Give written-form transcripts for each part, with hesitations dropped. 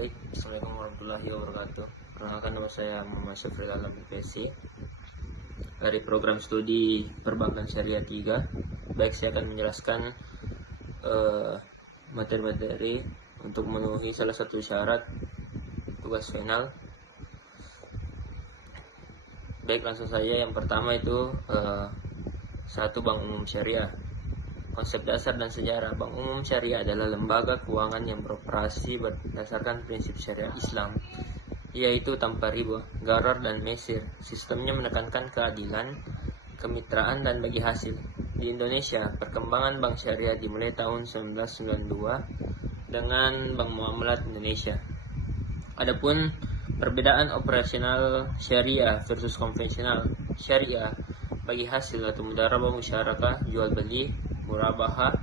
Baik, Assalamualaikum warahmatullahi wabarakatuh. Perkenalkan, nama saya Muhammad Syafril Alam BPSC dari program studi Perbankan Syariah 3. Baik, saya akan menjelaskan materi-materi untuk memenuhi salah satu syarat tugas final. Baik, langsung saja. Yang pertama itu satu, Bank Umum Syariah. Konsep dasar dan sejarah. Bank Umum Syariah adalah lembaga keuangan yang beroperasi berdasarkan prinsip syariah Islam, yaitu tanpa riba, gharar, dan mesir. Sistemnya menekankan keadilan, kemitraan, dan bagi hasil. Di Indonesia, perkembangan bank syariah dimulai tahun 1992 dengan Bank Muamalat Indonesia. Adapun perbedaan operasional syariah versus konvensional. Syariah bagi hasil atau mudharabah musyarakah, jual beli, murabahah.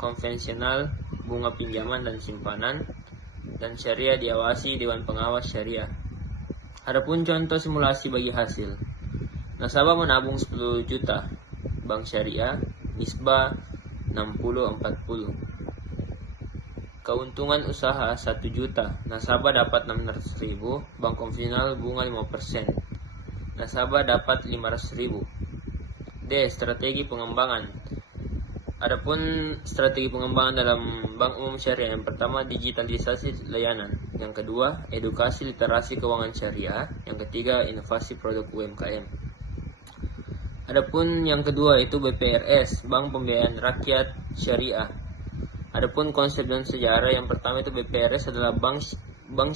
Konvensional bunga pinjaman dan simpanan, dan syariah diawasi Dewan Pengawas Syariah. Adapun contoh simulasi bagi hasil. Nasabah menabung 10 juta, bank syariah, nisbah 60-40. Keuntungan usaha 1 juta, nasabah dapat 600.000, bank konvensional bunga 5%. Nasabah dapat 500.000. D. Strategi pengembangan. Adapun strategi pengembangan dalam Bank Umum Syariah, yang pertama digitalisasi layanan, yang kedua edukasi literasi keuangan syariah, yang ketiga inovasi produk UMKM. Adapun yang kedua itu BPRS, Bank Pembiayaan Rakyat Syariah. Adapun konsep dan sejarah, yang pertama itu BPRS adalah bank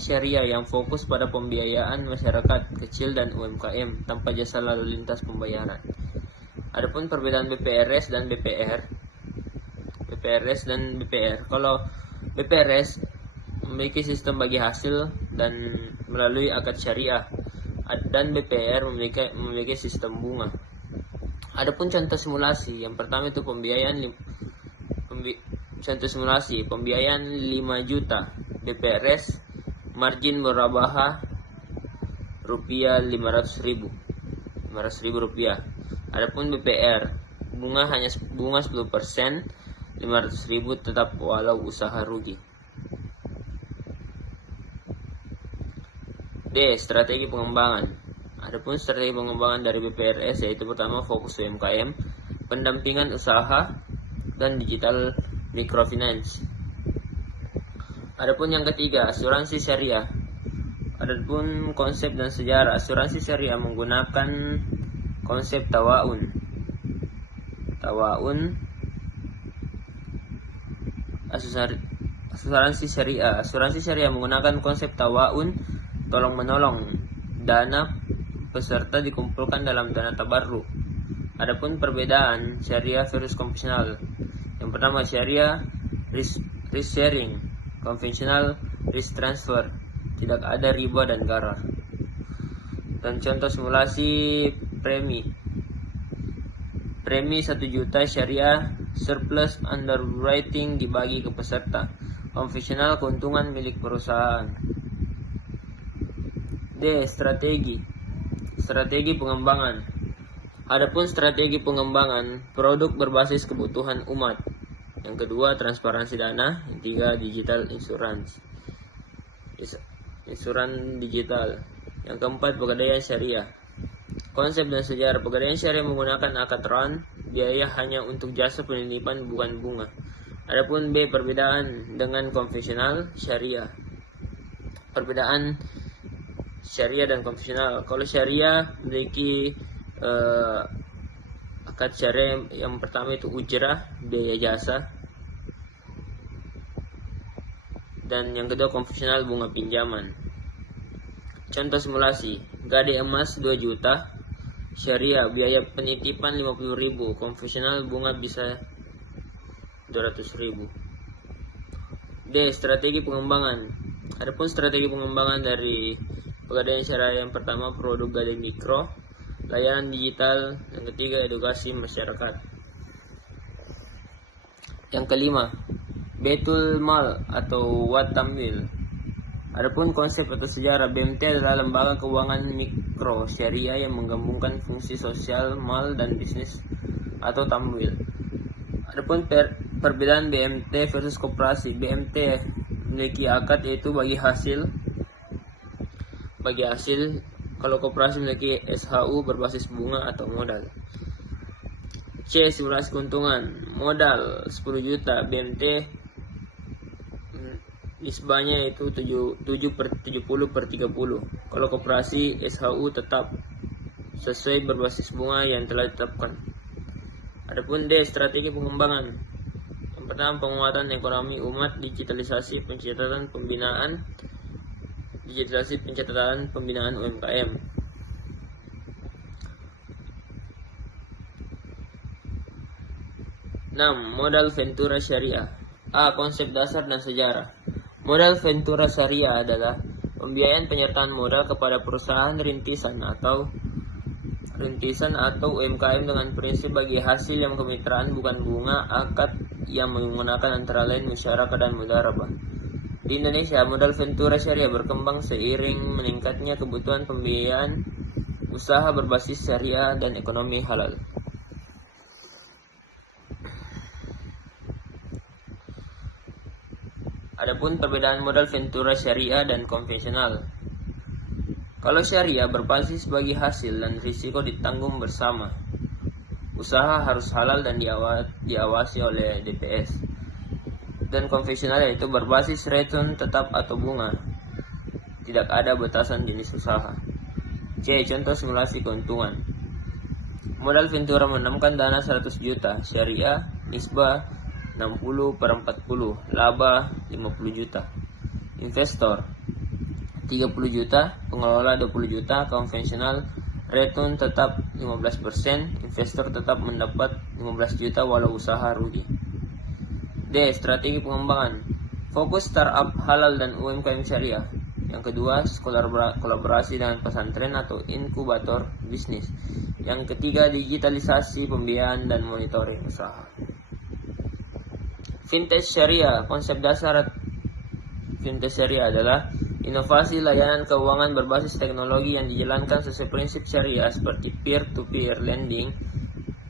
syariah yang fokus pada pembiayaan masyarakat kecil dan UMKM tanpa jasa lalu lintas pembayaran. Adapun perbedaan BPRS dan BPR. Kalau BPRS memiliki sistem bagi hasil dan melalui akad syariah, dan BPR memiliki sistem bunga. Adapun contoh simulasi, yang pertama itu contoh simulasi pembiayaan 5 juta, BPRS margin murabahah rupiah 500.000 rupiah. Adapun BPR bunga 10%, 500.000 tetap walau usaha rugi. D. Strategi pengembangan. Adapun strategi pengembangan dari BPRS yaitu pertama fokus UMKM, pendampingan usaha, dan digital microfinance. Adapun yang ketiga, asuransi syariah. Adapun konsep dan sejarah, asuransi syariah menggunakan konsep tawa'un. Asuransi syariah menggunakan konsep tawa'un, tolong menolong. Dana peserta dikumpulkan dalam dana tabarruk. Adapun perbedaan syariah versus konvensional. Yang pertama, syariah risk sharing, konvensional risk transfer, tidak ada riba dan gharar. Dan contoh simulasi premi 1 juta syariah, surplus underwriting dibagi ke peserta. Konvensional keuntungan milik perusahaan. D. Strategi pengembangan. Adapun strategi pengembangan, produk berbasis kebutuhan umat. Yang kedua, transparansi dana. Yang ketiga, digital insurance digital. Yang keempat, pegadaian syariah. Konsep dan sejarah, pegadaian syariah menggunakan akad ran, biaya hanya untuk jasa penitipan bukan bunga. Adapun B. Perbedaan dengan konvensional syariah. Perbedaan syariah dan konvensional. Kalau syariah memiliki akad syariah, yang pertama itu ujrah, biaya jasa, dan yang kedua konvensional bunga pinjaman. Contoh simulasi, gade emas 2 juta, syariah biaya penitipan 50.000, konvensional bunga bisa 200.000. D. Strategi pengembangan. Adapun strategi pengembangan dari pegadaian syariah, yang pertama produk gade mikro, layanan digital, yang ketiga edukasi masyarakat. Yang kelima, Baitul Mal atau Wat Tamwil. Adapun konsep atau sejarah, BMT adalah lembaga keuangan mikro syariah yang menggabungkan fungsi sosial, mal, dan bisnis atau tamwil. Adapun perbedaan BMT versus koperasi. BMT memiliki akad yaitu bagi hasil. Kalau koperasi memiliki SHU berbasis bunga atau modal. C. Simulasi keuntungan. Modal 10 juta, BMT nisbahnya itu 7/70/30. Kalau koperasi SHU tetap sesuai berbasis bunga yang telah ditetapkan. Adapun D. Strategi pengembangan. Yang pertama, penguatan ekonomi umat, digitalisasi pencatatan pembinaan UMKM. Modal Ventura Syariah. A. Konsep dasar dan sejarah. Modal Ventura Syariah adalah pembiayaan penyertaan modal kepada perusahaan rintisan atau UMKM dengan prinsip bagi hasil yang kemitraan bukan bunga, akad yang menggunakan antara lain musyarakah dan mudharabah. Di Indonesia, modal Ventura Syariah berkembang seiring meningkatnya kebutuhan pembiayaan usaha berbasis syariah dan ekonomi halal. Adapun perbedaan modal Ventura Syariah dan konvensional. Kalau syariah berbasis bagi hasil dan risiko ditanggung bersama. Usaha harus halal dan diawasi oleh DPS. Dan konvensional yaitu berbasis return tetap atau bunga. Tidak ada batasan jenis usaha. C. Contoh simulasi keuntungan. Modal Ventura menanamkan dana 100 juta, syariah, nisbah 60/40, laba 50 juta. Investor 30 juta, pengelola 20 juta, konvensional, return tetap 15%, investor tetap mendapat 15 juta walau usaha rugi. D. Strategi pengembangan. Fokus startup halal dan UMKM syariah. Yang kedua, kolaborasi dengan pesantren atau inkubator bisnis. Yang ketiga, digitalisasi pembiayaan dan monitoring usaha. Fintech Syariah. Konsep dasar Fintech Syariah adalah inovasi layanan keuangan berbasis teknologi yang dijalankan sesuai prinsip syariah seperti peer-to-peer lending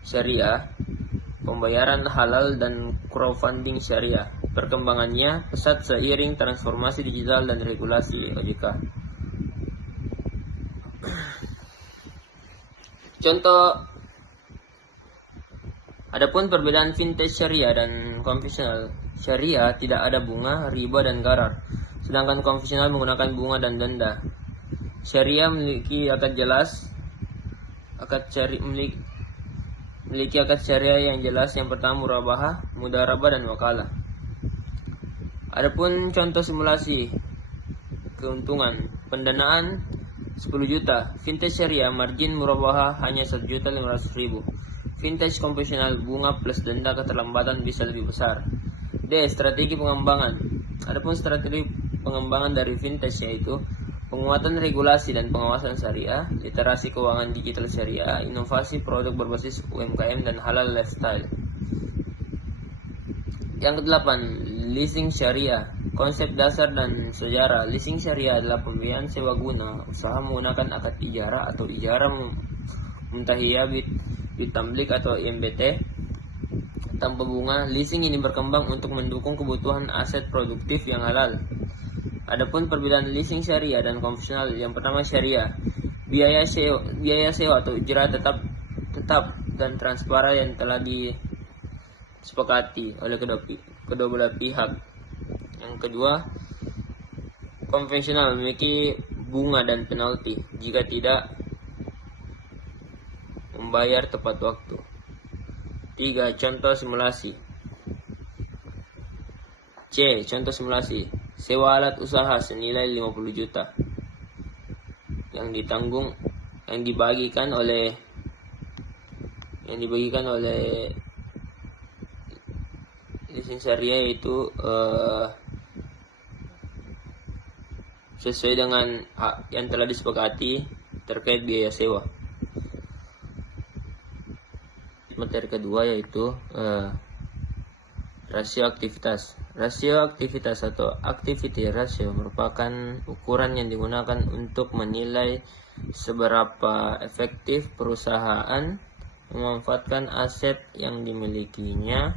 syariah, pembayaran halal, dan crowdfunding syariah. Perkembangannya pesat seiring transformasi digital dan regulasi OJK. Contoh. Adapun perbedaan fintech syariah dan konvensional. Syariah tidak ada bunga, riba, dan garar, sedangkan konvensional menggunakan bunga dan denda. Syariah memiliki akad jelas, memiliki akad syariah yang jelas. Yang pertama, murabahah, mudharabah, dan wakalah. Adapun contoh simulasi keuntungan. Pendanaan 10 juta. Fintech syariah margin murabahah hanya 1.500.000. Fintech konvensional bunga plus denda keterlambatan bisa lebih besar. D. Strategi pengembangan. Adapun strategi pengembangan dari fintech yaitu penguatan regulasi dan pengawasan syariah, literasi keuangan digital syariah, inovasi produk berbasis UMKM, dan halal lifestyle. Yang ke-8, leasing syariah. Konsep dasar dan sejarah. Leasing syariah adalah pembiayaan sewa guna usaha menggunakan akad ijarah atau ijarah muntahiyah bitamlik atau IMBT tanpa bunga. Leasing ini berkembang untuk mendukung kebutuhan aset produktif yang halal. Adapun perbedaan leasing syariah dan konvensional. Yang pertama, syariah. Biaya sewa atau ijrah tetap dan transparan yang telah disepakati oleh kedua belah pihak. Yang kedua, konvensional memiliki bunga dan penalti jika tidak membayar tepat waktu. 3. Contoh simulasi. C. Contoh simulasi. Sewa alat usaha senilai 50 juta yang dibagikan oleh leasing syariah yaitu sesuai dengan yang telah disepakati terkait biaya sewa. Materi kedua yaitu rasio aktivitas. Rasio aktivitas atau activity ratio merupakan ukuran yang digunakan untuk menilai seberapa efektif perusahaan memanfaatkan aset yang dimilikinya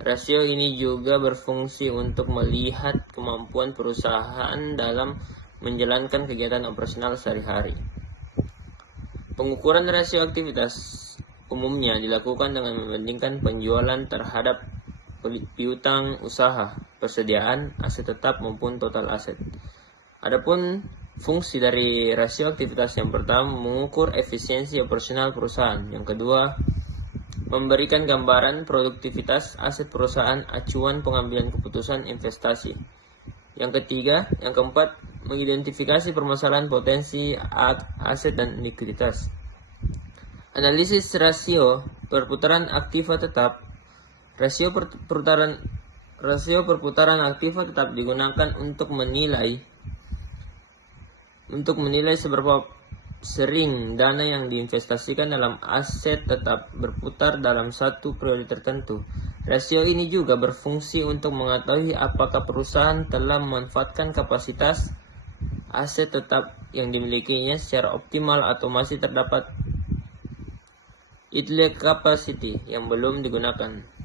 Rasio ini juga berfungsi untuk melihat kemampuan perusahaan dalam menjalankan kegiatan operasional sehari-hari. Pengukuran rasio aktivitas umumnya dilakukan dengan membandingkan penjualan terhadap piutang usaha, persediaan, aset tetap maupun total aset. Adapun fungsi dari rasio aktivitas yang pertama mengukur efisiensi operasional perusahaan, yang kedua memberikan gambaran produktivitas aset perusahaan, acuan pengambilan keputusan investasi. Yang keempat, mengidentifikasi permasalahan potensi aset dan likuiditas. Analisis rasio perputaran aktiva tetap. Rasio perputaran aktiva tetap digunakan untuk menilai seberapa sering dana yang diinvestasikan dalam aset tetap berputar dalam satu periode tertentu. Rasio ini juga berfungsi untuk mengetahui apakah perusahaan telah memanfaatkan kapasitas aset tetap yang dimilikinya secara optimal atau masih terdapat idle capacity yang belum digunakan.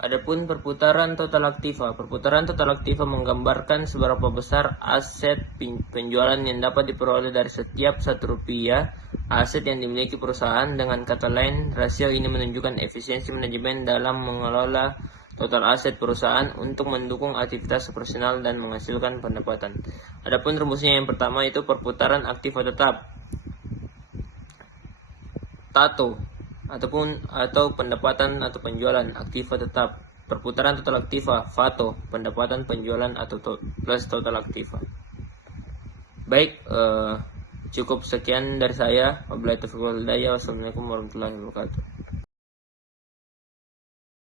Adapun perputaran total aktiva. Perputaran total aktiva menggambarkan seberapa besar aset penjualan yang dapat diperoleh dari setiap Rp1 aset yang dimiliki perusahaan. Dengan kata lain, rasio ini menunjukkan efisiensi manajemen dalam mengelola total aset perusahaan untuk mendukung aktivitas operasional dan menghasilkan pendapatan. Adapun rumusnya yang pertama itu perputaran aktiva tetap TATO atau pendapatan atau penjualan aktiva tetap. Perputaran total aktiva FATO, pendapatan penjualan atau plus total aktiva. Baik, cukup sekian dari saya. Wabillahi taufiq wal hidayah. Wassalamualaikum warahmatullahi wabarakatuh.